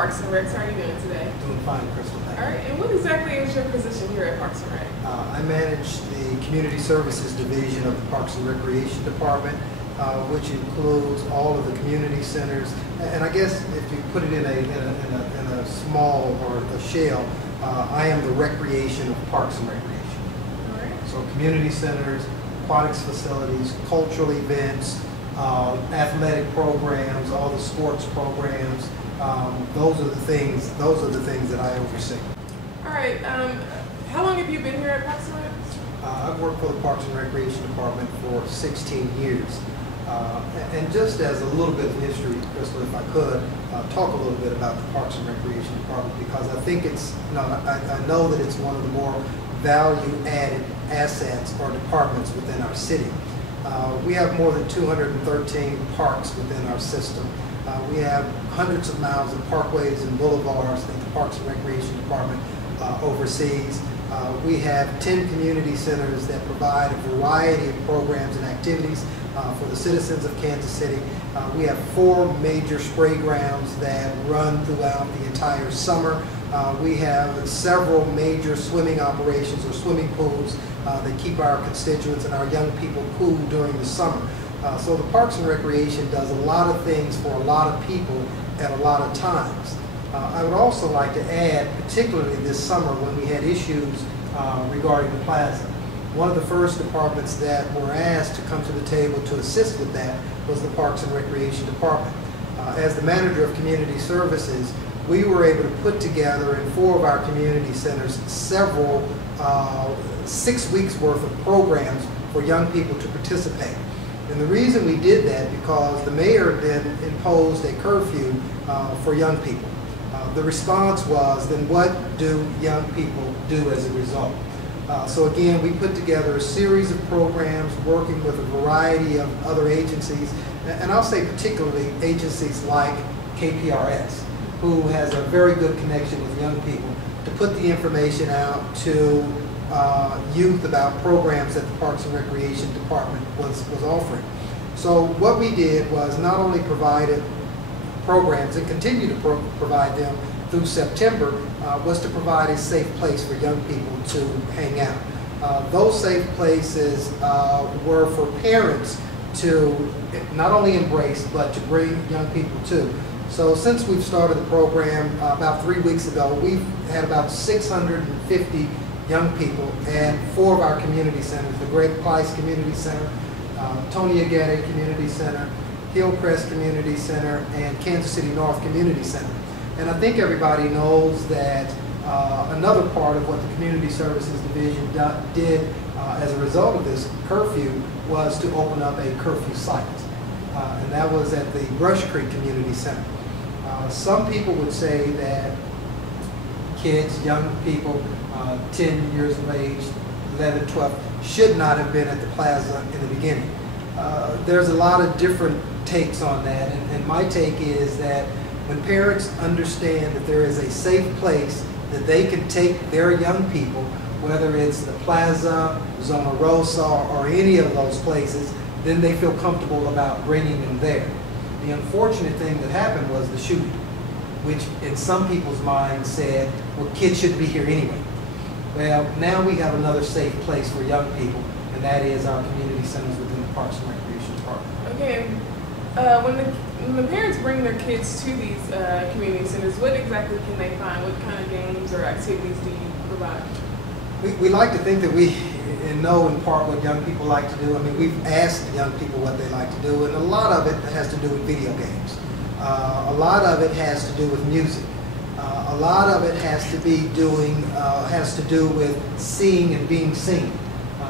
Parks and Rec. How are you doing today? Doing fine, Crystal. Thank you. All right, and what exactly is your position here at Parks and Rec? I manage the Community Services Division of the Parks and Recreation Department, which includes all of the community centers. And I guess if you put it in a small or a shell, I am the recreation of Parks and Recreation. All right. So community centers, aquatics facilities, cultural events, athletic programs, all the sports programs. Those are the things that I oversee. All right. How long have you been here at Parks and Rec? I've worked for the Parks and Recreation Department for 16 years. And just as a little bit of history, Crystal, if I could, talk a little bit about the Parks and Recreation Department, because I think I know that it's one of the more value-added assets or departments within our city. We have more than 213 parks within our system. We have hundreds of miles of parkways and boulevards that the Parks and Recreation Department oversees. We have 10 community centers that provide a variety of programs and activities for the citizens of Kansas City. We have 4 major spray grounds that run throughout the entire summer. We have several major swimming operations or swimming pools that keep our constituents and our young people cool during the summer. So the Parks and Recreation does a lot of things for a lot of people at a lot of times. I would also like to add, particularly this summer when we had issues regarding the plaza. One of the first departments that were asked to come to the table to assist with that was the Parks and Recreation Department. As the manager of community services, we were able to put together in 4 of our community centers several 6 weeks worth of programs for young people to participate. And the reason we did that because the mayor then imposed a curfew for young people. The response was, then what do young people do as a result? So again, we put together a series of programs working with a variety of other agencies, and I'll say particularly agencies like KPRS, who has a very good connection with young people, to put the information out to youth about programs that the Parks and Recreation Department was offering. So what we did was not only provided programs and continue to provide them through September, was to provide a safe place for young people to hang out. Those safe places were for parents to not only embrace, but to bring young people to. So since we've started the program about 3 weeks ago, we've had about 650 young people at 4 of our community centers, the Great Place Community Center, Tony Agate Community Center, Hillcrest Community Center, and Kansas City North Community Center. And I think everybody knows that another part of what the Community Services Division did as a result of this curfew was to open up a curfew site. And that was at the Brush Creek Community Center. Some people would say that kids, young people, 10 years of age, 11, 12, should not have been at the plaza in the beginning. There's a lot of different takes on that, and my take is that when parents understand that there is a safe place that they can take their young people, whether it's the plaza, Zona Rosa, or any of those places, then they feel comfortable about bringing them there. The unfortunate thing that happened was the shooting, which in some people's minds said, well, kids shouldn't be here anyway. Well, now we have another safe place for young people, and that is our community centers within the Parks and Recreation Department. Okay, when the parents bring their kids to these community centers, what exactly can they find? What kind of games or activities do you provide? We like to think that we know in part what young people like to do. I mean, we've asked young people what they like to do, and a lot of it has to do with video games. A lot of it has to do with music. A lot of it has to do with seeing and being seen.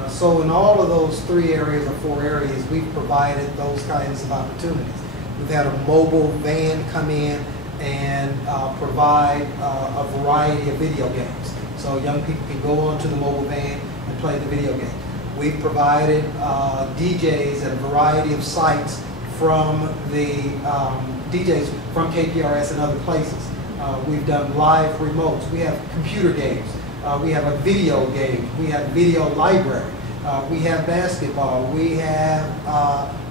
So in all of those 3 areas or 4 areas, we've provided those kinds of opportunities. We've had a mobile van come in and provide a variety of video games. So young people can go onto the mobile van and play the video game. We've provided DJs at a variety of sites from the DJs from KPRS and other places. We've done live remotes. We have computer games. We have a video game. We have video library. We have basketball. We have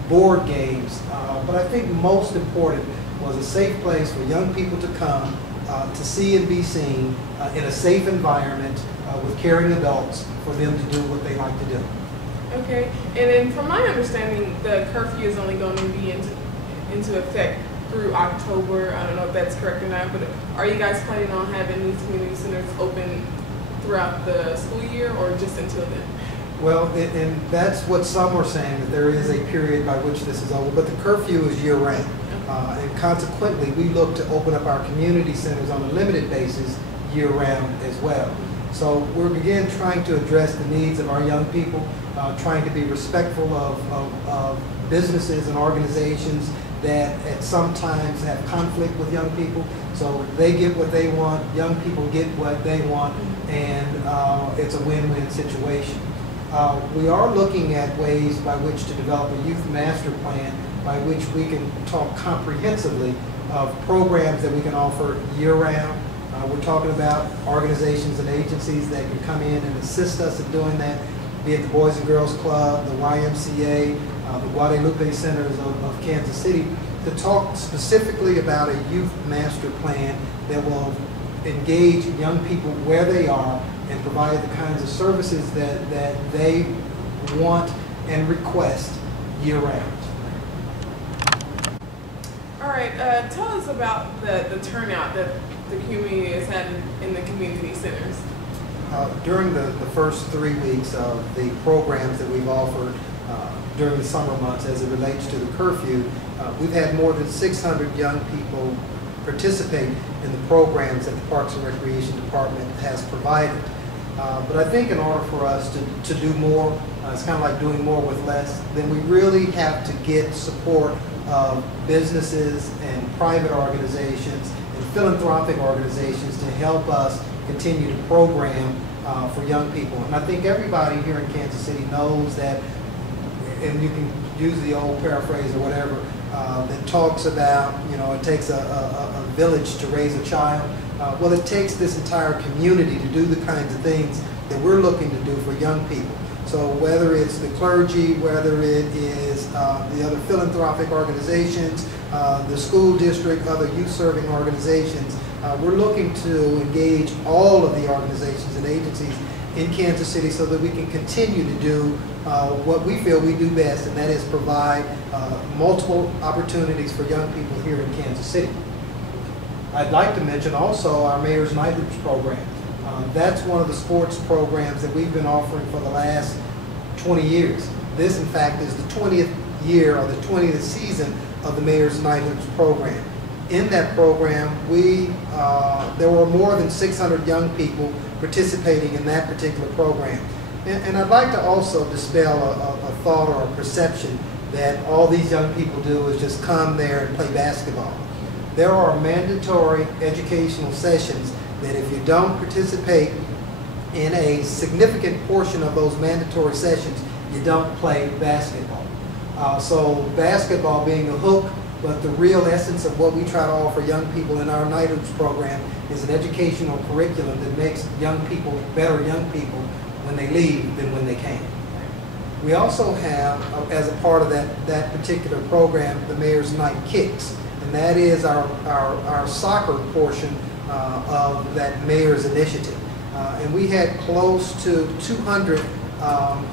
board games. But I think most important was a safe place for young people to come to see and be seen in a safe environment with caring adults for them to do what they like to do. Okay, and then from my understanding, the curfew is only going to be into effect through October. I don't know if that's correct or not, but are you guys planning on having these community centers open throughout the school year or just until then? Well, and that's what some are saying, that there is a period by which this is over, but the curfew is year-round. And consequently, we look to open up our community centers on a limited basis year-round as well. So we're again trying to address the needs of our young people, trying to be respectful of businesses and organizations that at some times have conflict with young people. So they get what they want, young people get what they want, and it's a win-win situation. We are looking at ways by which to develop a youth master plan by which we can talk comprehensively of programs that we can offer year-round. We're talking about organizations and agencies that can come in and assist us in doing that, be it the Boys and Girls Club, the YMCA, the Guadalupe Centers of Kansas City, to talk specifically about a youth master plan that will engage young people where they are and provide the kinds of services that they want and request year-round. All right, tell us about the turnout that the community has had in the community centers. During the first 3 weeks of the programs that we've offered during the summer months as it relates to the curfew, we've had more than 600 young people participate in the programs that the Parks and Recreation Department has provided. But I think in order for us to do more, it's kind of like doing more with less, then we really have to get support of businesses and private organizations and philanthropic organizations to help us continue to program for young people. And I think everybody here in Kansas City knows that, and you can use the old paraphrase or whatever, that talks about, you know, it takes a village to raise a child. Well, it takes this entire community to do the kinds of things that we're looking to do for young people. So whether it's the clergy, whether it is the other philanthropic organizations, the school district, other youth-serving organizations, we're looking to engage all of the organizations and agencies in Kansas City so that we can continue to do what we feel we do best, and that is provide multiple opportunities for young people here in Kansas City. I'd like to mention also our Mayor's Night Hoops program. That's one of the sports programs that we've been offering for the last 20 years. This, in fact, is the 20th year or the 20th season of the Mayor's Night Hoops program. In that program, there were more than 600 young people participating in that particular program. And I'd like to also dispel a thought or a perception that all these young people do is just come there and play basketball. There are mandatory educational sessions that if you don't participate in a significant portion of those mandatory sessions, you don't play basketball. So basketball being a hook, but the real essence of what we try to offer young people in our Night Hoops program is an educational curriculum that makes young people better young people when they leave than when they came. We also have, as a part of that particular program, the Mayor's Night Kicks, and that is our soccer portion of that Mayor's initiative. And we had close to 200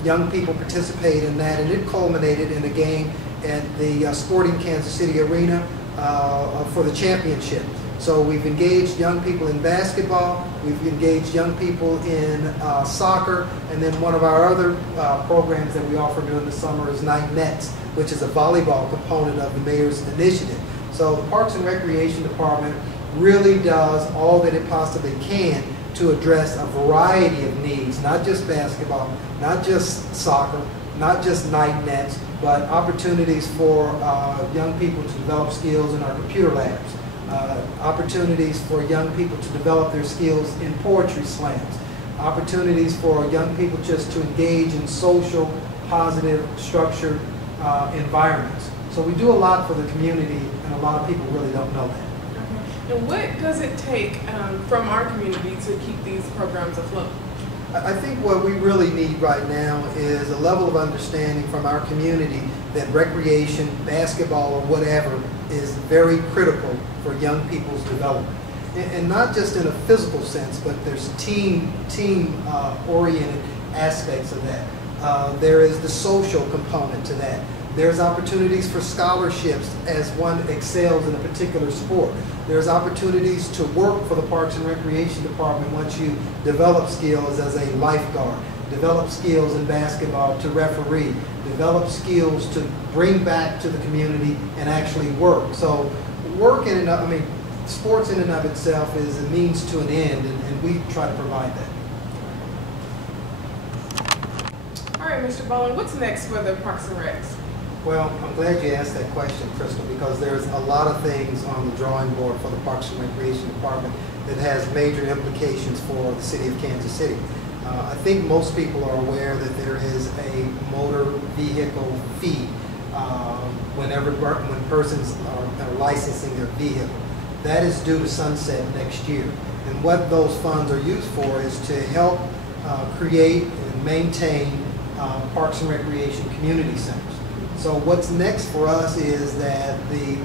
young people participate in that, and it culminated in a game at the Sporting Kansas City Arena for the championship. So we've engaged young people in basketball, we've engaged young people in soccer, and then one of our other programs that we offer during the summer is Night Nets, which is a volleyball component of the Mayor's initiative. So the Parks and Recreation Department really does all that it possibly can to address a variety of needs, not just basketball, not just soccer, not just night nets, but opportunities for young people to develop skills in our computer labs, opportunities for young people to develop their skills in poetry slams, opportunities for young people just to engage in social, positive, structured environments. So we do a lot for the community, and a lot of people really don't know that. And what does it take from our community to keep these programs afloat? I think what we really need right now is a level of understanding from our community that recreation, basketball, or whatever is very critical for young people's development. and not just in a physical sense, but there's team oriented aspects of that. There is the social component to that. There's opportunities for scholarships as one excels in a particular sport. There's opportunities to work for the Parks and Recreation Department once you develop skills as a lifeguard, develop skills in basketball to referee, develop skills to bring back to the community and actually work. So work in and of, sports in and of itself is a means to an end, and we try to provide that. All right, Mr. Bowland, what's next for the Parks and Recs? Well, I'm glad you asked that question, Crystal, because there's a lot of things on the drawing board for the Parks and Recreation Department that has major implications for the city of Kansas City. I think most people are aware that there is a motor vehicle fee when persons are licensing their vehicle. That is due to sunset next year. And what those funds are used for is to help create and maintain Parks and Recreation community centers. So what's next for us is that the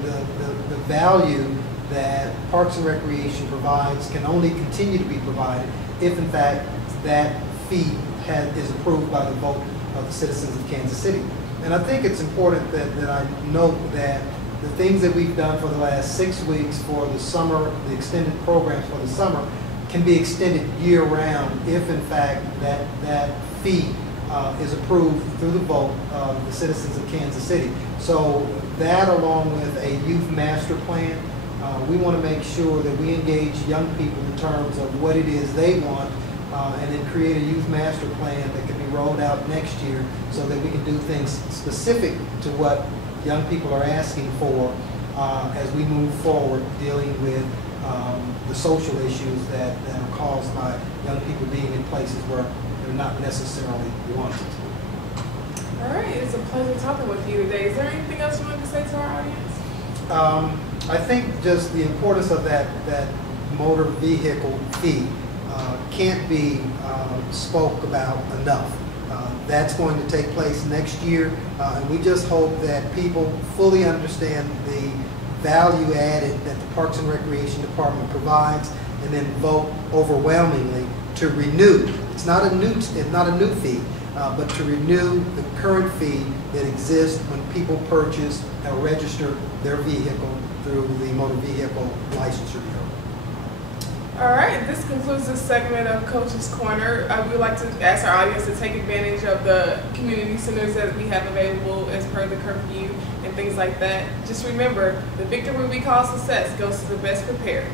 value that Parks and Recreation provides can only continue to be provided if in fact that fee is approved by the vote of the citizens of Kansas City. And I think it's important that I note that the things that we've done for the last 6 weeks for the summer, the extended programs for the summer, can be extended year-round if in fact that fee is approved through the vote of the citizens of Kansas City. So that, along with a youth master plan, we want to make sure that we engage young people in terms of what it is they want, and then create a youth master plan that can be rolled out next year so that we can do things specific to what young people are asking for as we move forward dealing with the social issues that are caused by young people being in places where they're not necessarily wanted. All right, it's a pleasure talking with you today. Is there anything else you wanted to say to our audience? I think just the importance of that motor vehicle fee can't be spoke about enough. That's going to take place next year, and we just hope that people fully understand the value added that the Parks and Recreation Department provides, and then vote overwhelmingly to renew. It's not a new fee, but to renew the current fee that exists when people purchase or register their vehicle through the motor vehicle licensure bureau. All right, this concludes this segment of Coaches Corner. We would like to ask our audience to take advantage of the community centers that we have available as per the curfew and things like that. Just remember, the victory we call success goes to the best prepared.